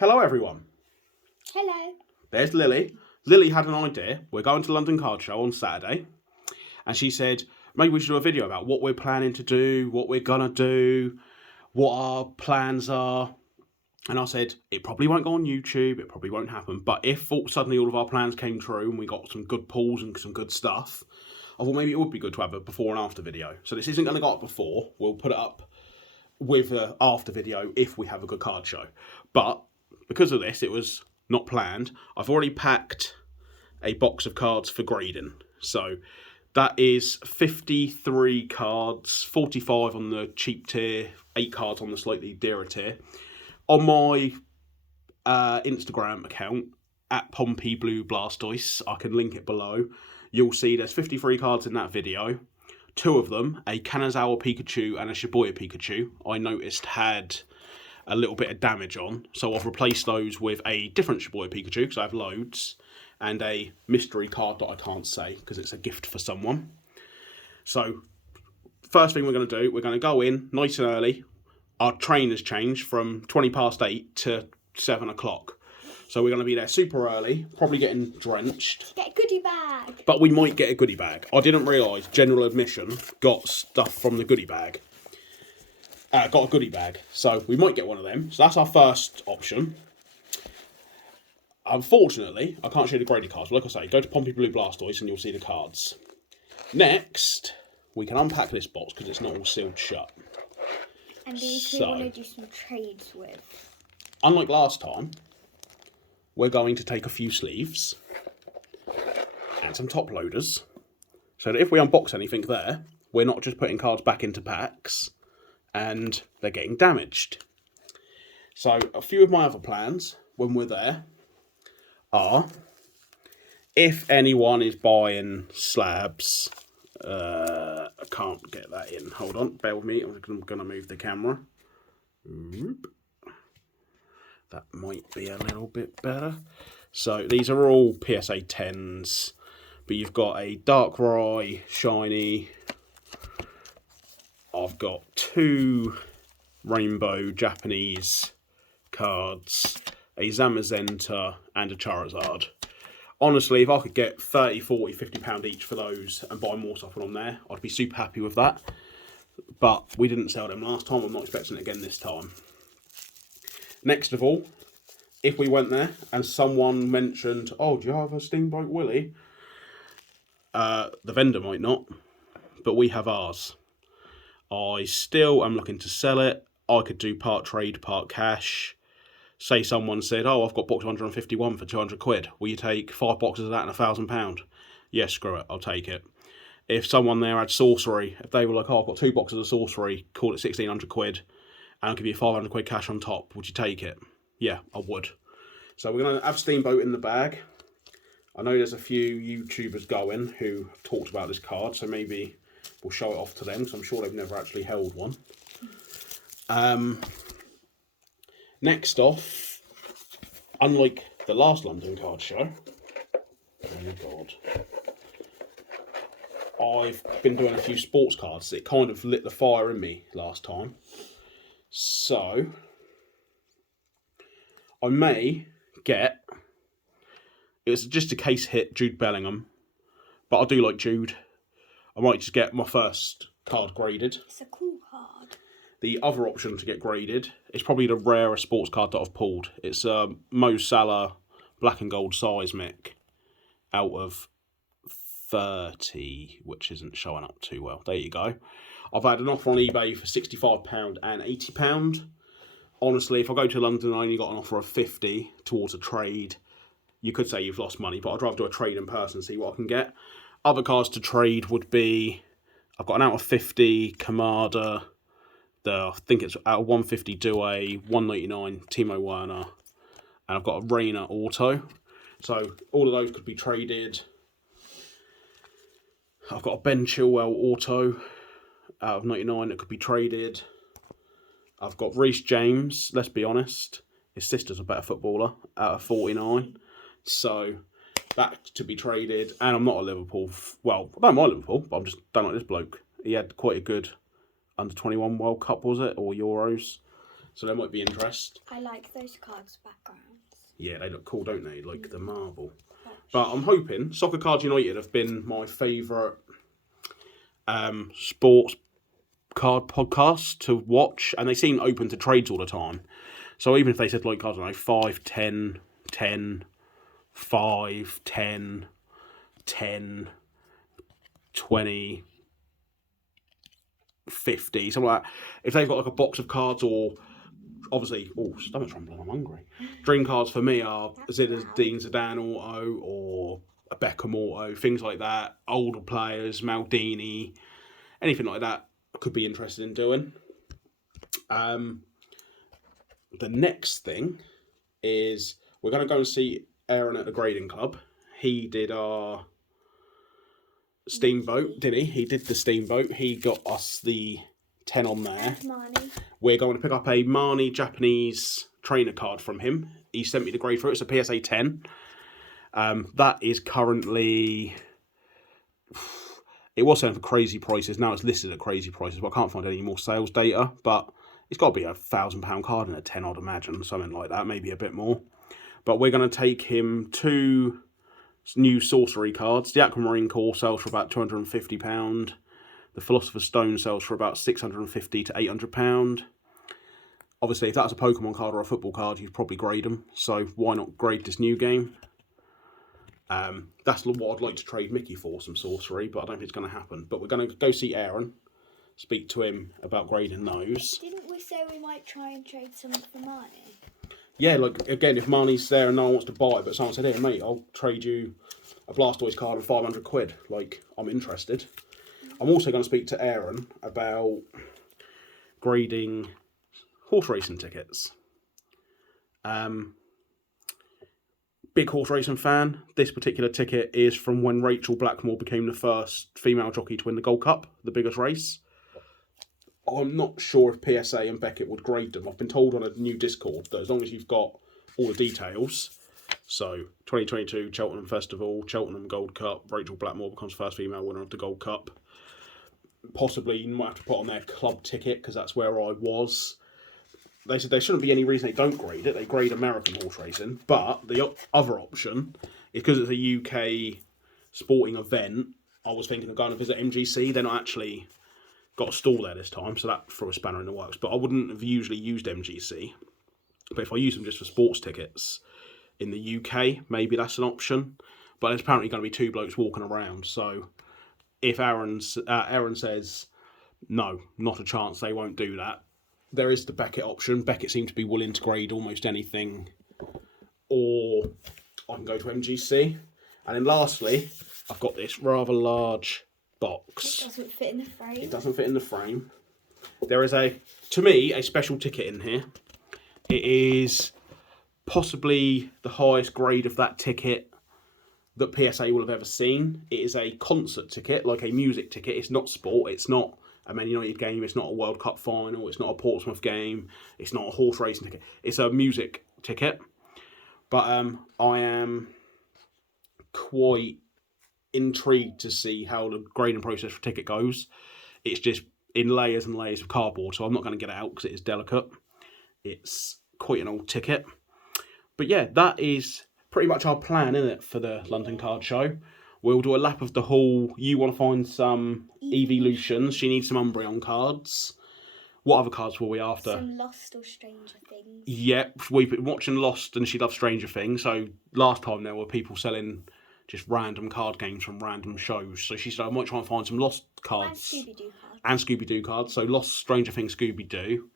Hello everyone. Hello. There's Lily. Lily had an idea. We're going to London Card Show on Saturday. And she said, maybe we should do a video about what we're planning to do, what we're going to do, what our plans are. And I said, it probably won't go on YouTube. It probably won't happen. But if suddenly all of our plans came true and we got some good pulls and some good stuff, I thought maybe it would be good to have a before and after video. So this isn't going to go up before. We'll put it up with an after video if we have a good card show. But because of this, it was not planned. I've already packed a box of cards for grading. So that is 53 cards, 45 on the cheap tier, 8 cards on the slightly dearer tier. On my Instagram account, at Pompey Blue Blastoise, I can link it below. You'll see there's 53 cards in that video. 2 of them, a Kanazawa Pikachu and a Shibuya Pikachu, I noticed had a little bit of damage on. So I've replaced those with a different Shibuya Pikachu, because I have loads, and a mystery card that I can't say, because it's a gift for someone. So, first thing we're going to do, we're going to go in nice and early. Our train has changed from 20 past 8 to 7 o'clock. So we're going to be there super early, probably getting drenched. Get a goodie bag. But we might get a goodie bag. I didn't realise general admission got stuff from the goodie bag. Got a goodie bag. So we might get one of them. So that's our first option. Unfortunately, I can't show you the graded cards. But like I say, go to Pompey Blue Blastoise and you'll see the cards. Next, we can unpack this box because it's not all sealed shut. And these we want to do some trades with. Unlike last time, we're going to take a few sleeves and some top loaders, so that if we unbox anything there, we're not just putting cards back into packs and they're getting damaged. So a few of my other plans when we're there are, if anyone is buying slabs, I can't get that in, hold on, bear with me, I'm going to move the camera. That might be a little bit better. So these are all PSA 10s, but you've got a Darkrai shiny. I've got 2 rainbow Japanese cards, a Zamazenta and a Charizard. Honestly, if I could get 30, 40, 50 pound each for those and buy more stuff on there, I'd be super happy with that. But we didn't sell them last time. I'm not expecting it again this time. Next of all, if we went there and someone mentioned, oh, do you have a Steamboat Willie? The vendor might not, but we have ours. I still am looking to sell it. I could do part trade, part cash. Say someone said, oh, I've got box 151 for 200 quid. Will you take 5 boxes of that and £1,000? Yes, screw it, I'll take it. If someone there had sorcery, if they were like, oh, I've got 2 boxes of sorcery, call it 1,600 quid, and I'll give you 500 quid cash on top, would you take it? Yeah, I would. So we're going to have Steamboat in the bag. I know there's a few YouTubers going who have talked about this card, so maybe we'll show it off to them, because I'm sure they've never actually held one. Next off, unlike the last London Card Show, oh my god, I've been doing a few sports cards. It kind of lit the fire in me last time. So, I may get, it's just a case hit, Jude Bellingham, but I do like Jude. I might just get my first card graded. It's a cool card. The other option to get graded is probably the rarest sports card that I've pulled. It's Mo Salah Black and Gold Seismic out of 30, which isn't showing up too well. There you go. I've had an offer on eBay for £65 and £80. Honestly, if I go to London and I only got an offer of 50 towards a trade, you could say you've lost money, but I'd rather do a trade in person and see what I can get. Other cards to trade would be, I've got an out of 50 Kamada, I think it's out of 150 Due, 199 Timo Werner, and I've got a Reina Auto. So all of those could be traded. I've got a Ben Chilwell Auto out of 99 that could be traded. I've got Reece James, let's be honest, his sister's a better footballer, out of 49. So that to be traded. And I'm not a Liverpool, well, I don't mind Liverpool, but I just don't like this bloke. He had quite a good under-21 World Cup, was it? Or Euros. So there might be interest. I like those cards' backgrounds. Yeah, they look cool, don't they? Like the marble. Oh, But I'm hoping Soccer Cards United have been my favourite sports card podcast to watch, and they seem open to trades all the time. So even if they said, like, I don't know, 5, 10, 10, 5, 10, 10, 20, 50, something like that. If they've got like a box of cards, or obviously, stomach's rumbling, I'm hungry. Dream cards for me are Zinedine Zidane auto or a Beckham auto, things like that. Older players, Maldini, anything like that I could be interested in doing. The next thing is we're going to go and see Aaron at the grading club. He did our steamboat, didn't he? He did the steamboat. He got us the 10 on there. Marnie. We're going to pick up a Marnie Japanese trainer card from him. He sent me the grade for it. It's a PSA 10. That is currently... It was selling for crazy prices. Now it's listed at crazy prices, but I can't find any more sales data. But it's got to be £1,000 card in a 10, I'd imagine. Something like that, maybe a bit more. But we're going to take him 2 new sorcery cards. The Aquamarine Core sells for about £250. The Philosopher's Stone sells for about £650 to £800. Obviously, if that's a Pokemon card or a football card, you'd probably grade them. So why not grade this new game? That's what I'd like to trade Mickey for, some sorcery, but I don't think it's going to happen. But we're going to go see Aaron, speak to him about grading those. Didn't we say we might try and trade something for Marnie? Yeah, like, again, if Marnie's there and no one wants to buy it, but someone said, hey, mate, I'll trade you a Blastoise card and £500. Like, I'm interested. I'm also going to speak to Aaron about grading horse racing tickets. Big horse racing fan. This particular ticket is from when Rachel Blackmore became the first female jockey to win the Gold Cup, the biggest race. I'm not sure if PSA and Beckett would grade them. I've been told on a new Discord that as long as you've got all the details, so 2022 Cheltenham Festival, Cheltenham Gold Cup, Rachel Blackmore becomes first female winner of the Gold Cup. Possibly you might have to put on their club ticket because that's where I was. They said there shouldn't be any reason they don't grade it. They grade American horse racing. But the other option is because it's a UK sporting event, I was thinking of going to visit MGC. They're not actually got a stall there this time, so that threw a spanner in the works. But I wouldn't have usually used MGC. But if I use them just for sports tickets in the UK, maybe that's an option. But there's apparently going to be 2 blokes walking around. So if Aaron says, no, not a chance, they won't do that, there is the Beckett option. Beckett seemed to be willing to grade almost anything. Or I can go to MGC. And then lastly, I've got this rather large box. It doesn't fit in the frame. It doesn't fit in the frame. There is to me, a special ticket in here. It is possibly the highest grade of that ticket that PSA will have ever seen. It is a concert ticket, like a music ticket. It's not sport. It's not a Man United game. It's not a World Cup final. It's not a Portsmouth game. It's not a horse racing ticket. It's a music ticket. But I am quite intrigued to see how the grading process for ticket goes. It's just in layers and layers of cardboard, so I'm not going to get it out because it is delicate. It's quite an old ticket. But yeah, that is pretty much our plan, isn't it, for the London Card Show. We'll do a lap of the hall. You want to find some evolutions. She needs some Umbreon cards. What other cards were we after? Some Lost or Stranger Things. Yep, we've been watching Lost and she loves Stranger Things. So last time there were people selling just random card games from random shows. So she said, I might try and find some Lost cards. And Scooby-Doo cards. And Scooby-Doo cards. So Lost, Stranger Things, Scooby-Doo.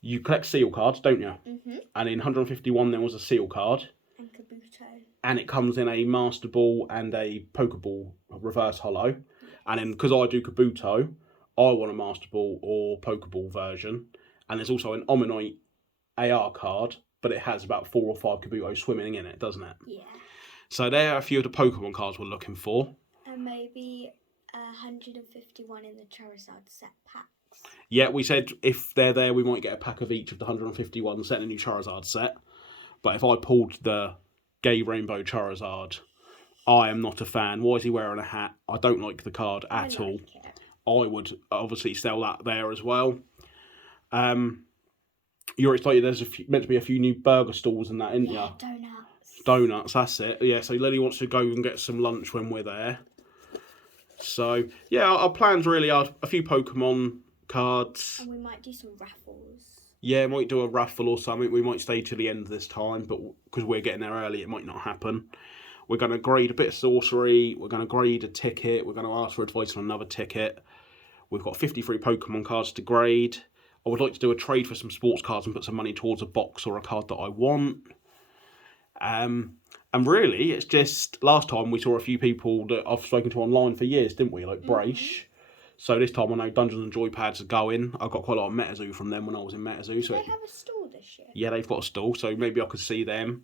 You collect seal cards, don't you? Mm-hmm. And in 151 there was a seal card. And Kabuto. And it comes in a Master Ball and a Pokeball reverse holo. And then, because I do Kabuto, I want a Master Ball or Pokeball version. And there's also an Omanyte AR card, but it has about 4 or 5 Kabuto swimming in it, doesn't it? Yeah. So there are a few of the Pokemon cards we're looking for. And maybe 151 in the Charizard set packs. Yeah, we said if they're there, we might get a pack of each of the 151 set, a new Charizard set. But if I pulled the Gay Rainbow Charizard, I am not a fan. Why is he wearing a hat? I don't like the card at all. I would obviously sell that there as well. You're excited. There's meant to be a few new burger stalls and that, isn't Yeah, ya? donuts. Donuts, that's it. Yeah, so Lily wants to go and get some lunch when we're there. So, yeah, our plans really are a few Pokemon cards. And we might do some raffles. Yeah, might do a raffle or something. We might stay till the end this time, but because we're getting there early, it might not happen. We're going to grade a bit of sorcery. We're going to grade a ticket. We're going to ask for advice on another ticket. We've got 53 Pokemon cards to grade. I would like to do a trade for some sports cards and put some money towards a box or a card that I want. And really, it's just, last time we saw a few people that I've spoken to online for years, didn't we? Like Brace. So this time I know Dungeons and Joypads are going. I got quite a lot of MetaZoo from them when I was in MetaZoo. So Do they have a stall this year? yeah, they've got a stall, so maybe I could see them.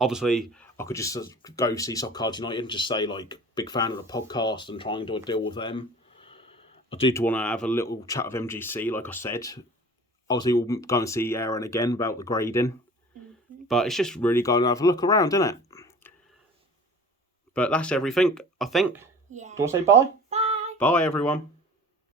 Obviously, I could just go see Soccer Cards United and just say, like, big fan of the podcast and try and do a deal with them. I did want to have a little chat with MGC, like I said. Obviously, we'll go and see Aaron again about the grading. But it's just really going to have a look around, isn't it? But that's everything, I think. Yeah. Do you want to say bye? Bye. Bye, everyone.